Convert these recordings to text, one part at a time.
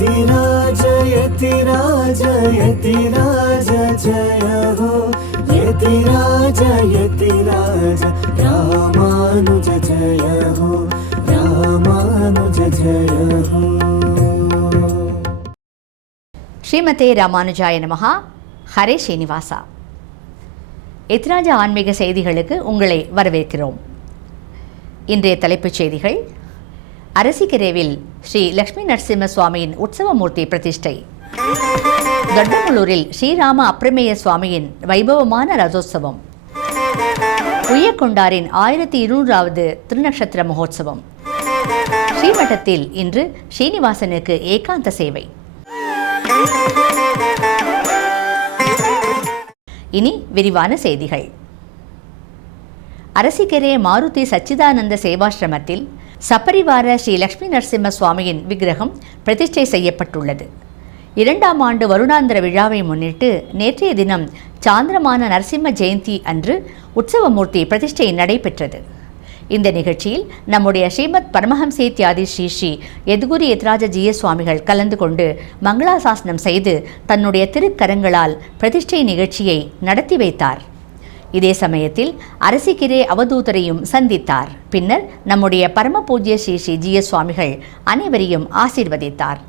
यतिराज यतिराज यतिराज जय हो यतिराज यतिराज रामानुज जय हो रामानुज जय हो. ஸ்ரீமதே ராமானுஜாய நமஹா. ஹரே ஸ்ரீனிவாசா. எத்திராஜ ஆன்மீக செய்திகளுக்கு உங்களை வரவேற்கிறோம். இன்றைய தலைப்புச் செய்திகள்: அரசிக்கரேவில் ஸ்ரீ லக்ஷ்மி நரசிம்ம சுவாமியின் உற்சவமூர்த்தி பிரதிஷ்டை, தொட்டமுள்ளூரில் ஸ்ரீராம அப்ரமேய சுவாமியின் வைபவமான ரதோத்சவம், உய்யக்கொண்டாரின் 1200வது திருநக்ஷத்திர மகோத்சவம், ஸ்ரீமட்டத்தில் இன்று ஸ்ரீனிவாசனுக்கு ஏகாந்த சேவை. இனி விரிவான செய்திகள். அரசிக்கரே மாருதி சச்சிதானந்த சேவாசிரமத்தில் சப்பரிவார ஸ்ரீ லக்ஷ்மி நரசிம்ம சுவாமியின் விக்கிரகம் பிரதிஷ்டை செய்யப்பட்டுள்ளது. 2ஆம் ஆண்டு வருடாந்திர விழாவை முன்னிட்டு நேற்றைய தினம் சாந்திரமான நரசிம்ம ஜெயந்தி அன்று உற்சவமூர்த்தி பிரதிஷ்டை நடைபெற்றது. இந்த நிகழ்ச்சியில் நம்முடைய ஸ்ரீமத் பரமஹம்சேத்யாதி ஸ்ரீ ஸ்ரீ யதுகுரு யத்ராஜ ஜீய சுவாமிகள் கலந்து கொண்டு மங்களாசாசனம் செய்து தன்னுடைய திருக்கரங்களால் பிரதிஷ்டை நிகழ்ச்சியை நடத்தி வைத்தார். இதே சமயத்தில் அரசிக்கரே அவதூதரையும் சந்தித்தார். பின்னர் நம்முடைய பரம பூஜ்ய ஸ்ரீ ஸ்ரீ ஜீய சுவாமிகள் அனைவரையும் ஆசீர்வதித்தார்.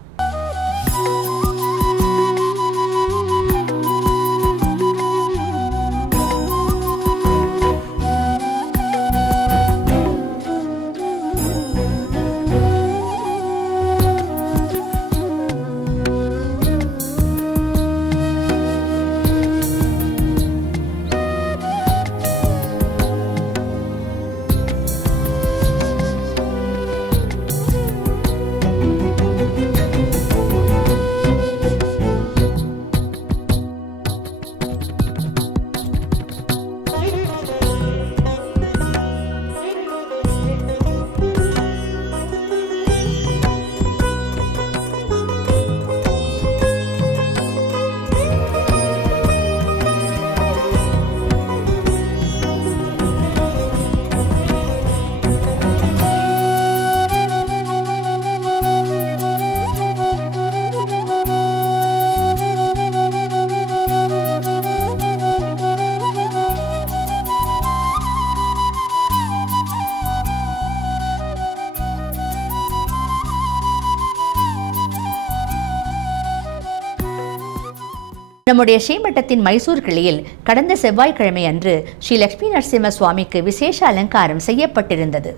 நம்முடைய ஸ்ரீமட்டத்தின் மைசூர் கிளையில் கடந்த செவ்வாய்க்கிழமை அன்று ஸ்ரீ லக்ஷ்மி நரசிம்ம சுவாமிக்கு விசேஷ அலங்காரம் செய்யப்பட்டிருந்தது.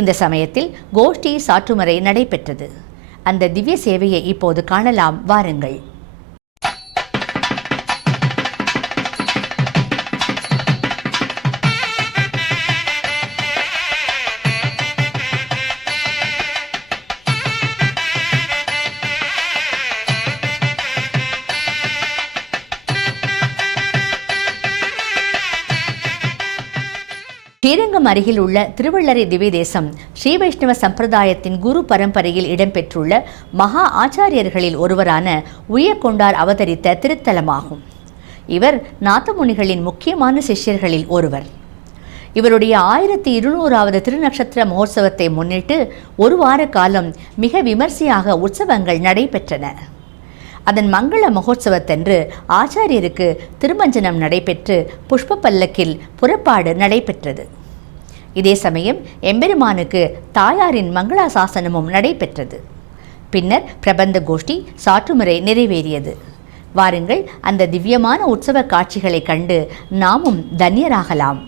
இந்த சமயத்தில் கோஷ்டி சாற்றுமறை நடைபெற்றது. அந்த திவ்ய சேவையை இப்போது காணலாம், வாருங்கள். ஸ்ரீரங்கம் அருகில் உள்ள திருவள்ளரை திவ்ய தேசம் ஸ்ரீ வைஷ்ணவ சம்பிரதாயத்தின் குரு பரம்பரையில் இடம்பெற்றுள்ள மகா ஆச்சாரியர்களில் ஒருவரான உய்யக்கொண்டார் அவதரித்த திருத்தலமாகும். இவர் நாதமுனிகளின் முக்கியமான சிஷ்யர்களில் ஒருவர். இவருடைய 1200வது திருநக்ஷத்திர மகோத்சவத்தை முன்னிட்டு ஒரு வார காலம் மிக விமர்சையாக உற்சவங்கள் நடைபெற்றன. அதன் மங்கள மகோத்சவத்தன்று ஆச்சாரியருக்கு திருமஞ்சனம் நடைபெற்று புஷ்ப பல்லக்கில் புறப்பாடு நடைபெற்றது. இதே சமயம் எம்பெருமானுக்கு தாயாரின் மங்களாசாசனமும் நடைபெற்றது. பின்னர் பிரபந்த கோஷ்டி சாற்றுமுறை நிறைவேறியது. வாருங்கள், அந்த திவ்யமான உற்சவ காட்சிகளை கண்டு நாமும் தன்யராகலாம்.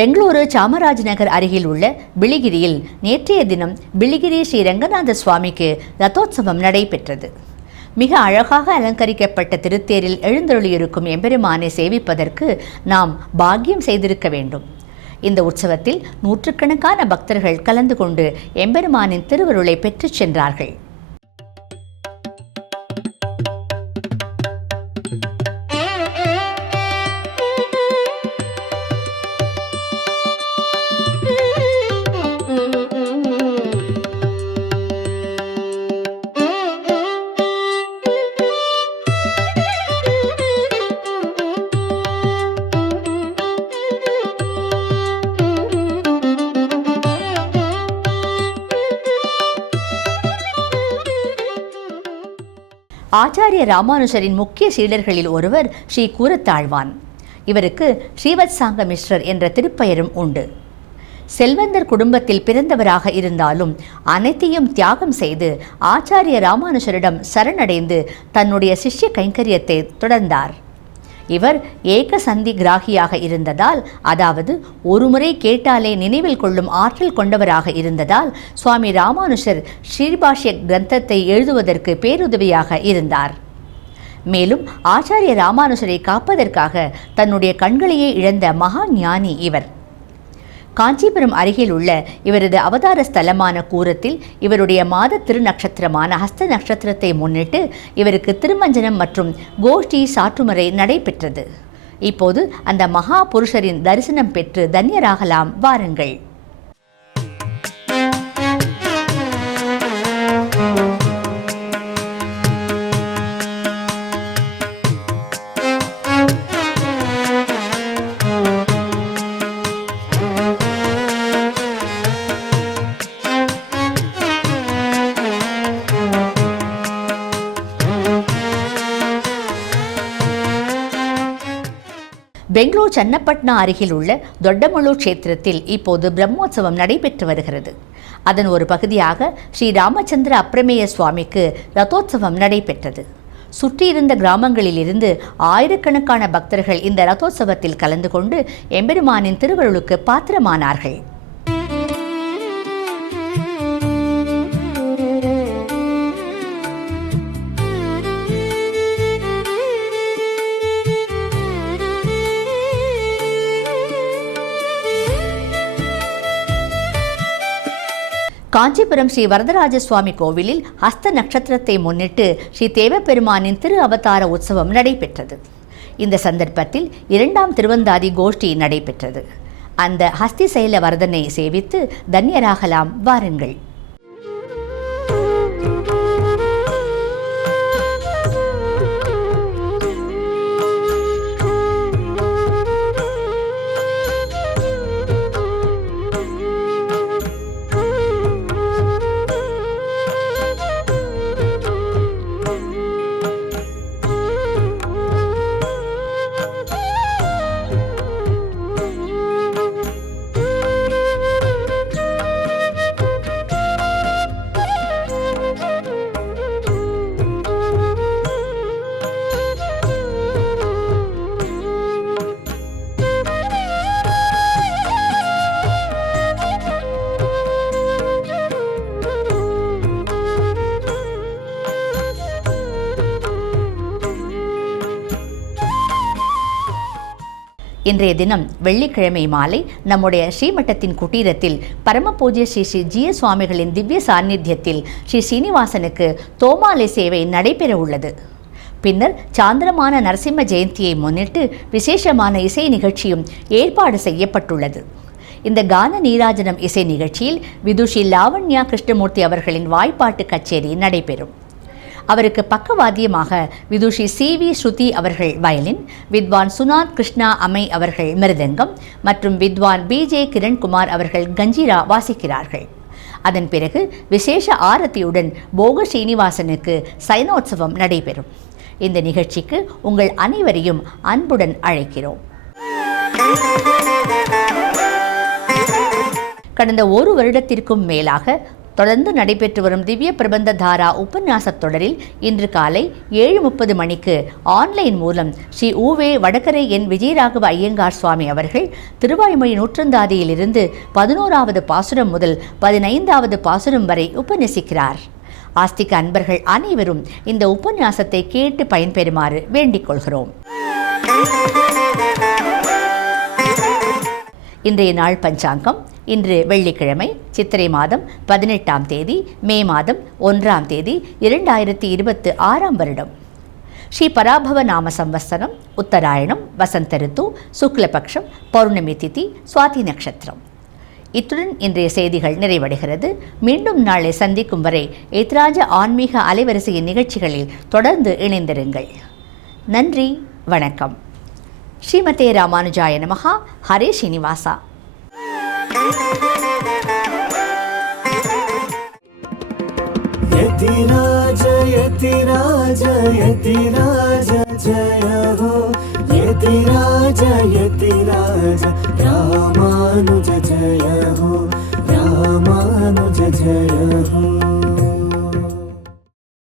பெங்களூரு சாமராஜ் நகர் அருகில் உள்ள பிளிகிரியில் நேற்றைய தினம் பிளிகிரி ஸ்ரீ ரங்கநாத சுவாமிக்கு ரதோத்சவம் நடைபெற்றது. மிக அழகாக அலங்கரிக்கப்பட்ட திருத்தேரில் எழுந்தருளியிருக்கும் எம்பெருமானை சேவிப்பதற்கு நாம் பாக்கியம் செய்திருக்க வேண்டும். இந்த உற்சவத்தில் நூற்றுக்கணக்கான பக்தர்கள் கலந்து கொண்டு எம்பெருமானின் திருவருளை பெற்றுச் சென்றார்கள். ஆச்சாரிய ராமானுஜரின் முக்கிய சீடர்களில் ஒருவர் ஸ்ரீ கூரத்தாழ்வான். இவருக்கு ஸ்ரீவத்சாங்க மிஸ்ரர் என்ற திருப்பெயரும் உண்டு. செல்வந்தர் குடும்பத்தில் பிறந்தவராக இருந்தாலும் அனைத்தையும் தியாகம் செய்து ஆச்சாரிய ராமானுஜரிடம் சரணடைந்து தன்னுடைய சிஷ்ய கைங்கரியத்தை தொடர்ந்தார். இவர் ஏக சந்தி கிராகியாக இருந்ததால், அதாவது ஒருமுறை கேட்டாலே நினைவில் கொள்ளும் ஆற்றல் கொண்டவராக இருந்ததால் சுவாமி ராமானுஜர் ஸ்ரீபாஷ்ய கிரந்தத்தை எழுதுவதற்கு பேருதவியாக இருந்தார். மேலும் ஆச்சாரிய ராமானுஜரை காப்பதற்காக தன்னுடைய கண்களையே இழந்த மகா ஞானி இவர். காஞ்சிபுரம் அருகில் உள்ள இவரது அவதார ஸ்தலமான கூரத்தில் இவருடைய மாத திருநக்ஷத்திரமான ஹஸ்த நட்சத்திரத்தை முன்னிட்டு இவருக்கு திருமஞ்சனம் மற்றும் கோஷ்டி சாற்றுமுறை நடைபெற்றது. இப்போது அந்த மகா புருஷரின் தரிசனம் பெற்று தன்யராகலாம், வாருங்கள். பெங்களூர் சன்னப்பட்னா அருகில் உள்ள தொட்டமுழு க்ஷேத்திரத்தில் இப்போது பிரம்மோற்சவம் நடைபெற்று வருகிறது. அதன் ஒரு பகுதியாக ஸ்ரீ ராமச்சந்திர அப்ரமேய சுவாமிக்கு ரதோத்சவம் நடைபெற்றது. சுற்றியிருந்த கிராமங்களிலிருந்து ஆயிரக்கணக்கான பக்தர்கள் இந்த ரதோத்சவத்தில் கலந்து கொண்டு எம்பெருமானின் திருவருளுக்கு பாத்திரமானார்கள். காஞ்சிபுரம் ஸ்ரீ வரதராஜ சுவாமி கோவிலில் ஹஸ்த நட்சத்திரத்தை முன்னிட்டு ஸ்ரீ தேவப்பெருமானின் திரு அவதார உற்சவம் நடைபெற்றது. இந்த சந்தர்ப்பத்தில் 2ஆம் திருவந்தாதி கோஷ்டி நடைபெற்றது. அந்த ஹஸ்தி சைல வரதனை சேவித்து தன்யராகலாம், வாருங்கள். இன்றைய தினம் வெள்ளிக்கிழமை மாலை நம்முடைய ஸ்ரீமட்டத்தின் குட்டீரத்தில் பரமபூஜ்ய ஸ்ரீ ஸ்ரீ ஜிய சுவாமிகளின் திவ்ய சாநித்தியத்தில் ஸ்ரீ ஸ்ரீனிவாசனுக்கு தோமாலை சேவை நடைபெற உள்ளது. பின்னர் சாந்திரமான நரசிம்ம ஜெயந்தியை முன்னிட்டு விசேஷமான இசை நிகழ்ச்சியும் ஏற்பாடு செய்யப்பட்டுள்ளது. இந்த கான நீராஜனம் இசை நிகழ்ச்சியில் விதுஷி லாவண்யா கிருஷ்ணமூர்த்தி அவர்களின் வாய்ப்பாட்டு கச்சேரி நடைபெறும். அவருக்கு பக்கவாத்தியமாக விதுஷி சி.வி. ஸ்ருதி அவர்கள் வயலின், வித்வான் சுனாத் கிருஷ்ணா அமை அவர்கள் மிருதங்கம் மற்றும் வித்வான் பி.ஜே. கிரண்குமார் அவர்கள் கஞ்சிரா வாசிக்கிறார்கள். அதன் பிறகு விசேஷ ஆரத்தியுடன் போக ஸ்ரீனிவாசனுக்கு சயனோத்சவம் நடைபெறும். இந்த நிகழ்ச்சிக்கு உங்கள் அனைவரையும் அன்புடன் அழைக்கிறோம். கடந்த ஒரு வருடத்திற்கும் மேலாக தொடர்ந்து நடைபெற்று வரும் திவ்ய பிரபந்த தாரா உபன்யாசத் தொடரில் இன்று காலை 7:30 மணிக்கு ஆன்லைன் மூலம் ஸ்ரீ ஊவே வடகரை என் விஜயராகவ ஐயங்கார் சுவாமி அவர்கள் திருவாய்மொழி நூற்றந்தாதியிலிருந்து 11வது பாசுரம் முதல் 15வது பாசுரம் வரை உபன்யசிக்கிறார். ஆஸ்திக அன்பர்கள் அனைவரும் இந்த உபன்யாசத்தை கேட்டு பயன்பெறுமாறு வேண்டிக் கொள்கிறோம். இன்றைய நாள் பஞ்சாங்கம். இன்று வெள்ளிக்கிழமை, சித்திரை மாதம் 18ஆம் தேதி, மே மாதம் 1ஆம் தேதி, 2026ஆம் வருடம். ஸ்ரீ பராபவ நாம சம்வத்சரம், உத்தராயணம், வசந்த ரித்து, சுக்லபக்ஷம், பௌர்ணமி திதி, சுவாதி நட்சத்திரம். இத்துடன் இன்றைய செய்திகள் நிறைவடைகிறது. மீண்டும் நாளை சந்திக்கும் வரை எத்ராஜ ஆன்மீக அலைவரிசையின் நிகழ்ச்சிகளில் தொடர்ந்து இணைந்திருங்கள். நன்றி, வணக்கம். ஸ்ரீமதே ராமானுஜாய நமஹா. ஹரே ஸ்ரீனிவாசா. यतिराज यतिराज यतिराज जय हो, यतिराज यतिराज रामानुज जय हो, रामानुज जय